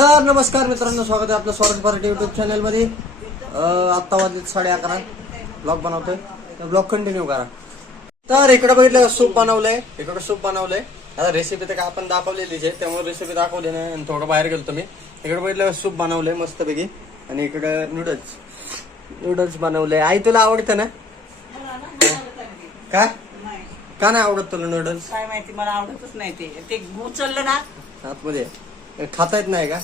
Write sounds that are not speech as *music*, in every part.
तर नमस्कार मित्रांनो स्वागत आहे आपलं स्वागत मराठी युट्यूब चॅनलमध्ये. अं, आत्ता वाजले साडे अकरा. ब्लॉग बनवतोय. तर ब्लॉग कंटिन्यू करा. तर इकडे बघितलं सूप बनवलंय. इकडे सूप बनवलंय. आता रेसिपी तर काय आपण दाखवलेलीच आहे. त्यामुळे रेसिपी दाखवली नाही आणि थोडं बाहेर गेलो मी. इकडे बघितलं सूप बनवलंय मस्तपैकी. आणि इकडे नूडल्स नूडल्स बनवले आई तुला आवडतं ना? काय? का नाही आवडत तुला नूडल्स काय माहिती मला आवडतच नाही ते. ते उचललं ना. आतमध्ये. खाता येत नाही का?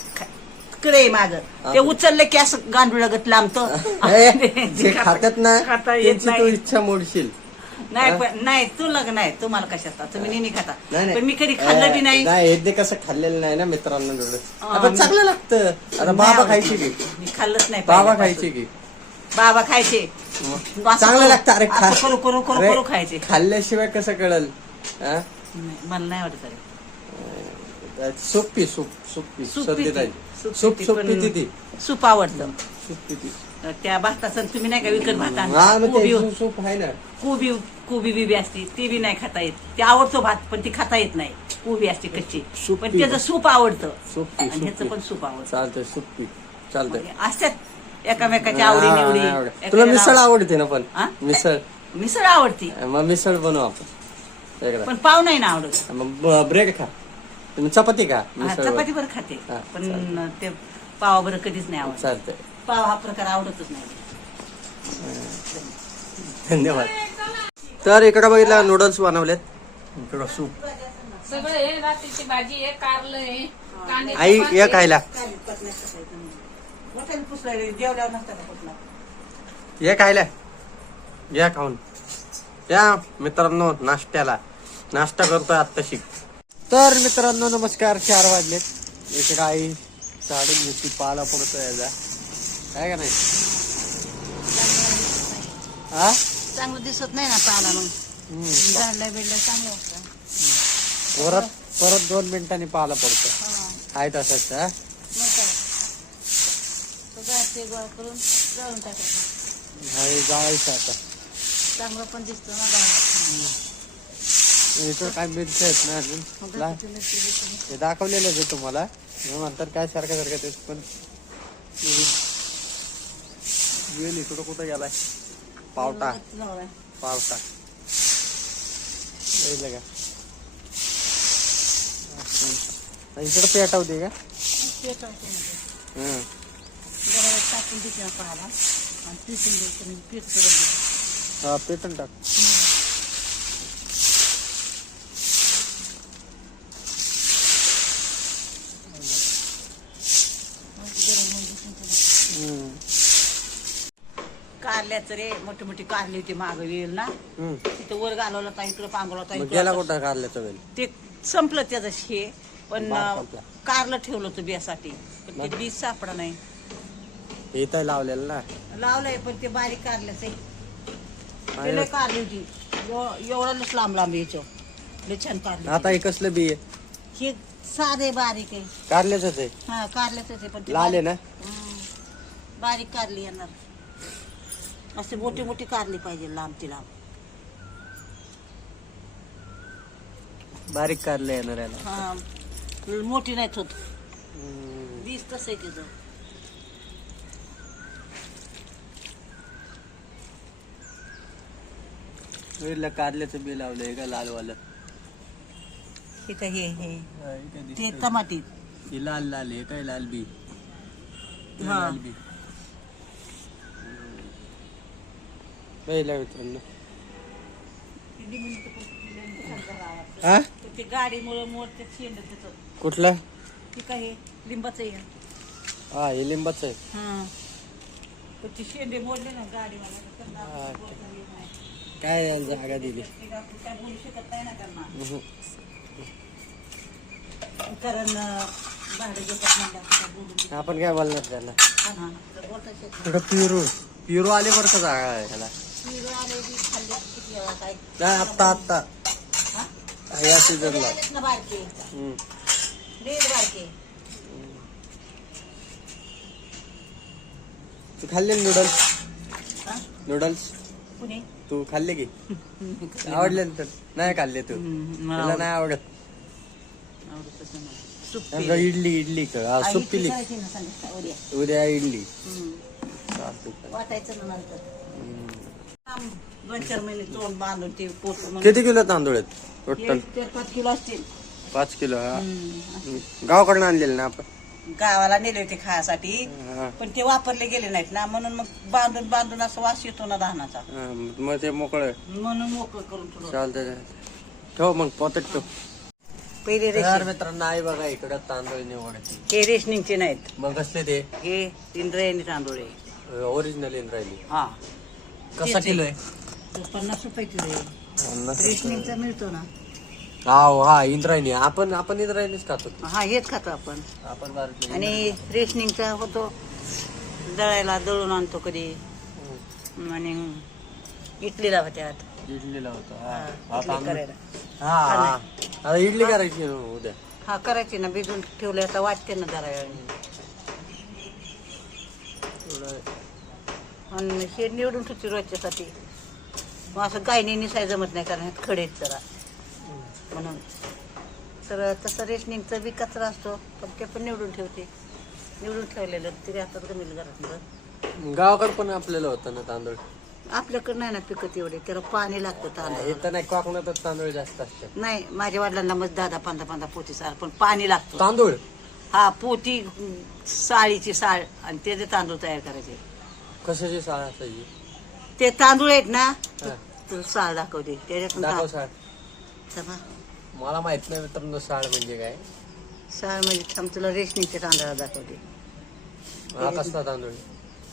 कडे माझं ते उचललं की असं गांडुळगत लांबतो *laughs* जे खातात ना खाता येत त्यांची तू नाही. इच्छा मोडशील. नाही पण नाही तुला नाही तुम्हाला कशात तुम्ही नेहमी खाता. पण मी कधी खाल्लं बी नाही. नाही हे ते कसं खाल्लेलं नाही ना मित्रांनो आपण चांगलं लागतं. आता बाबा. खायची की? मी खाल्लंच नाही बाबा. खायची की? बाबा खायचे. मग असं चांगलं करू- लागतं अरे खा असं करू करू करू अरे, करू खायचे. खाल्ल्याशिवाय कसं कळल? हा? नाही, मला नाही आवडत अरे. सूप सूप सूप सूप पिते. राहील. सूप सूप पिते, सूप पण पिती ती. सूप आवडतं. सूप पिती त्या भाताचं तुम्ही नाही का विकत भात हा आणता? मग कोबी ते सूप- आहे ना. कोबी कोबी बिबी असते ती बी नाही खाता येत. ते आवडतो भात पण ती खाता येत नाही. कोबी असते कच्ची. सूप. पण पी. त्याचं सूप आवडतं. सूप पी आणि सूप ह्याचं पी पण सूप आवडतं. चालतंय सूप. पी चालतंय असतात एकामेकाच्या आवडी निवडी हा, आवड. तुला मिसळ आवडते ना पण? हा? मिसळ. मिसळ आवडती. मग मिसळ बनवू आपण. एकदा. पण पाव नाही ना आवडत. मग ब्रेड खा. तुम्ही चपाती हा, मिसळ चपाती बरं खाते हा, पण ते पावा बरं कधीच नाही आवडत. चालतंय. पाव हा प्रकार आवडतच नाही. धन्यवाद. तर इकडे बघितलं नूडल्स बनवलेत. इकडं सूप. सगळं हे रात्रीची भाजी आहे कारलं आहे कांदे आई ये खायला. जेवल्यावर नसतं का कुठला ये खायला. या खाऊन. या मित्रांनो नाश्त्याला. नाश्ता करतोय आत्ताशी. तर मित्रांनो नमस्कार चार वाजलेत. इकडे आई साडून घेतली पाला पडतोय याचा. काय का नाही? हा? चांगलं दिसत नाही ना पाला मग. झाडला बिडला चांगलं वाटतं. परत परत दोन मिनिटांनी पाला पडतो. आहे तसंच हा? गोळा करून जाळून टाकायचा. जाळायचं आता. चांगलं पण दिसतो ना गावात इथं काय मिरची आहेत ना अजून मग ला- किती मिरची दिसते. हे दाखवलेलं आहे तुम्हाला मग नंतर काय सारखं सारखं तेच पण वेल इकडं कुठं गेलाय पावटा लावलाय. पावटा कळलं का इकडं पेटवते का पेटायचं म्हणजे. हं. जरा टाकून देते ना पाला आणि पिसून द्यायचं म्हणजे पीठ करून द्यायचं. हा पेटून टाक मग गरम होऊन बसून त्याला. हं. कारल्याचं रे मोठी मोठी कारली होती माग येईल ना. तिथं वर घालवला होता इकडं पांगवला होता मग गेला. कुठं कारल्याचा वेल? ते संपलं त्याचं हे पण संपला. कारलं ठेवलं होतं बियासाठी. पण ते बीज सापडा नाही. हे इथं लावलेलं ना. लावलंय पण ते बारीक कारल्याच आहे. लय कारली होती. एव- एवढंच लांब लांब यायचं लय छान कारली आता हे कसलं बी आहे? हे साधे बारीक आहे. कारल्याच आहे. हा कारल्याच आहे पण ते लाल आहे ना? बारीक-. बारीक कारली येणार. असे मोठी मोठी कारली पाहिजे लांब ती लांब. बारीक कारले येणार याला हा मोठी नाहीत होत. बीज तसं आहे तिचं. वेळेला कारल्याचं बी लावलंय का लालवालं? हे हे. ते टमाटी. ही लाल लाल आहे काय लाल बी? हे हा. लाल बी. पहिला मित्रांनो हा ते गाडीमुळे मोडते शेंड त्याचं कुठला? ते काय हे? लिंबाचं आहे हा हे लिंबाच आहे. हा. पण ती शेंडे मोडले ना गाडीवाला हा, काय याला जागा दिली? काय बोलू शकत नाही ना त्यांना. उहु. कारण अं, भाडं घेतात म्हणलं काय बोलू आपण काय बोलणार त्याला नाही. हा, तर बोलता येत नाही. थोडं पिरू पिरू आले बरं का जागा आहे ह्याला हिरवे आले की खाल्ले किती वेळा काय नाही आत्ता आत्ता. हा? या सीझनला आलेत ना बारके हम्म. रेड बारके तू खाल्ले नूडल्स हा? नूडल्स पुणे तू खाल्ले की? *laughs* आवडले ना तर? नाही खाल्ले तू. मला नाही आवडत. आवडतच नाही. इडली इडली कर. हा, आई सूप इडली पिली करायची ना संध्याकाळी, उद्या. उद्या इडली. हम्म. चालतंय, चालतंय. वाटायचं ना नंतर. थांब, दोन चार महिने तोंड बांधून ते पोट म्हणून. किती किलो तांदूळ आहेत टोटल हे चार पाच किलो असतील. पाच किलो हा. गावाकडनं आणलेले ना आपण? गावाला नेले होते खायासाठी हा. पण ते वापरले गेले नाहीत ना म्हणून मग बांधून बांधून असं वास येतो ना धानाचा. हा, मग ते मोकळं म्हणून मोकळं करून ठेवलं. चालतंय चालतंय. ठेव मग पोतात ठेव. पहिले तर रेशन मित्रांनो आहे बघा इकडं तांदूळ निवडायचे हे रेशनिंगचे नाहीत. मग कसले ते? हे इंद्रायणी तांदूळ आहे. ओरिजिनल इंद्रायणी. हा. कसा किलो आहे. तो पन्नास रुपये किलो आहे. रेशनिंगचा मिळतो ना. हा हो, इंद्रायणी आपण आपण इंद्रायणीच खातो हा हेच खातो आपण. आपण. आणि रेशनिंगचा होतो. दळायला दळून आणतो कधी. आणि इडलीला होत्यात इडलीला होतो. आता इडली करायला. हा हा आता इडली करायची उद्या? हा करायची ना. भिजून ठेवले. आता वाटते ना जरा वेळाने थोडं- आणि हे निवडून ठेवते रोजच्यासाठी मग असं गायने निसाय जमत नाही कारण खडे जरा. म्हणून. तर तसं रेशनिंगचा बी कचरा असतो पण ते पण निवडून ठेवते. निवडून ठेवलेलं तरी आता गमील घरातलं. गावाकडे पण आपल्याला होतं ना तांदूळ? आपल्याकडे नाही ना पिकत एवढे त्याला पाणी लागतं तांदूळ इथं नाही कोकणातच तांदूळ जास्त असतात. नाही माझ्या वडिलांना मग दादा पंधरा पंधरा पोती साळ पण पाणी लागतं. तांदूळ? हा पोती साळीची साळ आणि त्याचे तांदूळ तयार करायचे. कशाची साळ असायची? ते तांदूळ आहेत ना? हा. तू साळ दाखवते. त्याच्यातून दाखव साळ थांबा. मला माहीत नाही मित्रांनो साळ म्हणजे काय. साळ म्हणजे थांब तुला रेशनिंगच्या तांदळा दाखवते. हा कसला तांदूळ?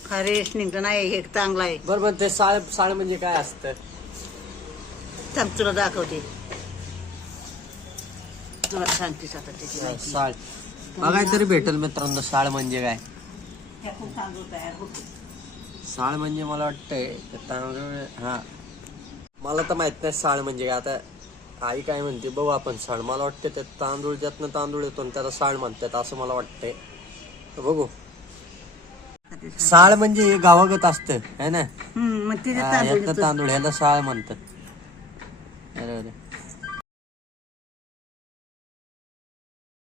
हा रेशनिंगचा नाही हे चांगला आहे. बरं बरं ते साळ साळ म्हणजे काय असतं? थांब तुला दाखवते. तुला सांगतेस आता त्याची माहिती. साळ बघाय तरी भेटेल मित्रांनो साळ म्हणजे काय. त्यातून तांदूळ तयार होतो. साळ म्हणजे मला वाटतंय तांदूळ हा. मला तर माहीत नाही साळ म्हणजे काय. आता आई काय म्हणते बघू आपण साळ. मला वाटतं ते तांदूळ ज्यातनं तांदूळ येतो आणि त्याला साळ म्हणतात असं मला वाटतंय. तर बघू. साळ म्हणजे हे गावागत असतं है ना? हम्म, मग त्याच्यात हा, तांदूळ यातनं येतो. तांदूळ ह्याला साळ म्हणतात. अरे.